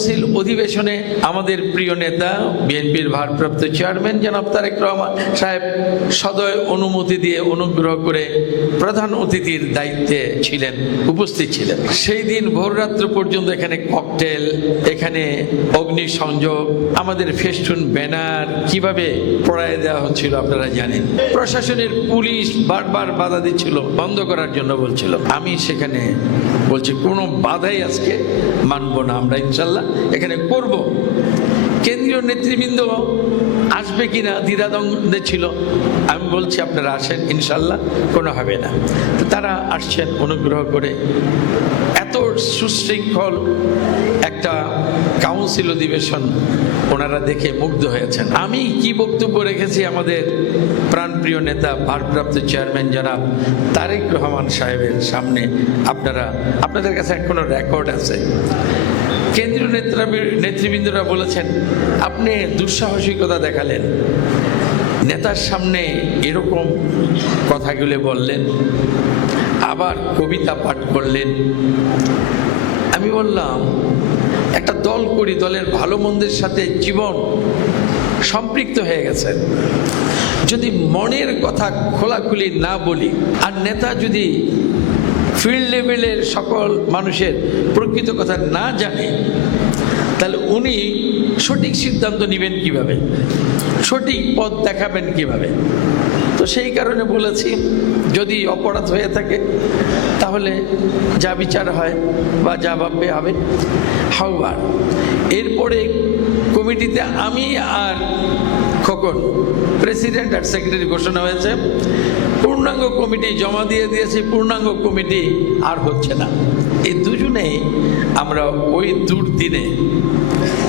Council অধিবেশনে আমাদের প্রিয় নেতা বিএনপির ভারপ্রাপ্ত চেয়ারম্যান জনাব তারেক রহমান সাহেব সদয় অনুমতি দিয়ে অনুগ্রহ করে প্রধান অতিথির দায়িত্বে ছিলেন, উপস্থিত ছিলেন। সেই দিন ভোররাত্র পর্যন্ত এখানে ককটেল, এখানে অগ্নিসংযোগ, আমাদের ফেস্টুন ব্যানার কিভাবে পড়ায় দেওয়া হচ্ছিল আপনারা জানেন। প্রশাসনের পুলিশ বারবার বাধা দিচ্ছিল, বন্ধ করার জন্য বলছিল। আমি সেখানে বলছি কোনো বাধাই আজকে মানব না, আমরা ইনশাল্লাহ এখানে করব। কেন্দ্রীয় নেতৃবৃন্দ আসবে কিনা দ্বিধাদ্বন্দ্বে ছিল। আমি বলছি আপনারা আসেন, ইনশাল্লাহ কোনো হবে না। তো তারা আসছেন অনুগ্রহ করে। এত সুশৃঙ্খল একটা কাউন্সিল অধিবেশন ওনারা দেখে মুগ্ধ হয়েছেন। আমি কি বক্তব্য রেখেছি আমাদের প্রাণপ্রিয় নেতা ভারপ্রাপ্ত চেয়ারম্যান জনাব তারেক রহমান সাহেবের সামনে, আপনাদের কাছে এখনো রেকর্ড আছে। কেন্দ্রীয় নেতৃবৃন্দরা বলেছেন আপনি দুঃসাহসিকতা দেখালেন, নেতার সামনে এরকম কথাগুলো বললেন, আবার কবিতা পাঠ করলেন। আমি বললাম একটা দল করি, দলের ভালো মন্দের সাথে জীবন সম্পৃক্ত হয়ে গেছে। যদি মনের কথা খোলাখুলি না বলি, আর নেতা যদি ফিল্ড লেভেলের সকল মানুষের প্রকৃত কথা না জানে, তাহলে উনি সঠিক সিদ্ধান্ত নেবেন কিভাবে, সঠিক পথ দেখাবেন কিভাবে? তো সেই কারণে বলেছি যদি অপরাধ হয়ে থাকে তাহলে যা বিচার হয় বা যা ভাববে হবে। হাওয়ার এরপরে কমিটিতে আমি আর খোকন প্রেসিডেন্ট আর সেক্রেটারি ঘোষণা হয়েছে। পূর্ণাঙ্গ কমিটি জমা দিয়ে দিয়েছি, পূর্ণাঙ্গ কমিটি আর হচ্ছে না। এই দুজনেই আমরা ওই দুর্দিনে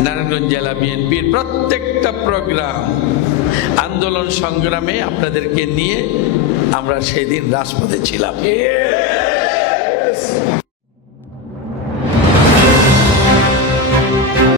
নারায়ণগঞ্জ জেলা বিএনপির প্রত্যেকটা প্রোগ্রাম, আন্দোলন সংগ্রামে আপনাদেরকে নিয়ে আমরা সেদিন রাজপথে ছিলাম।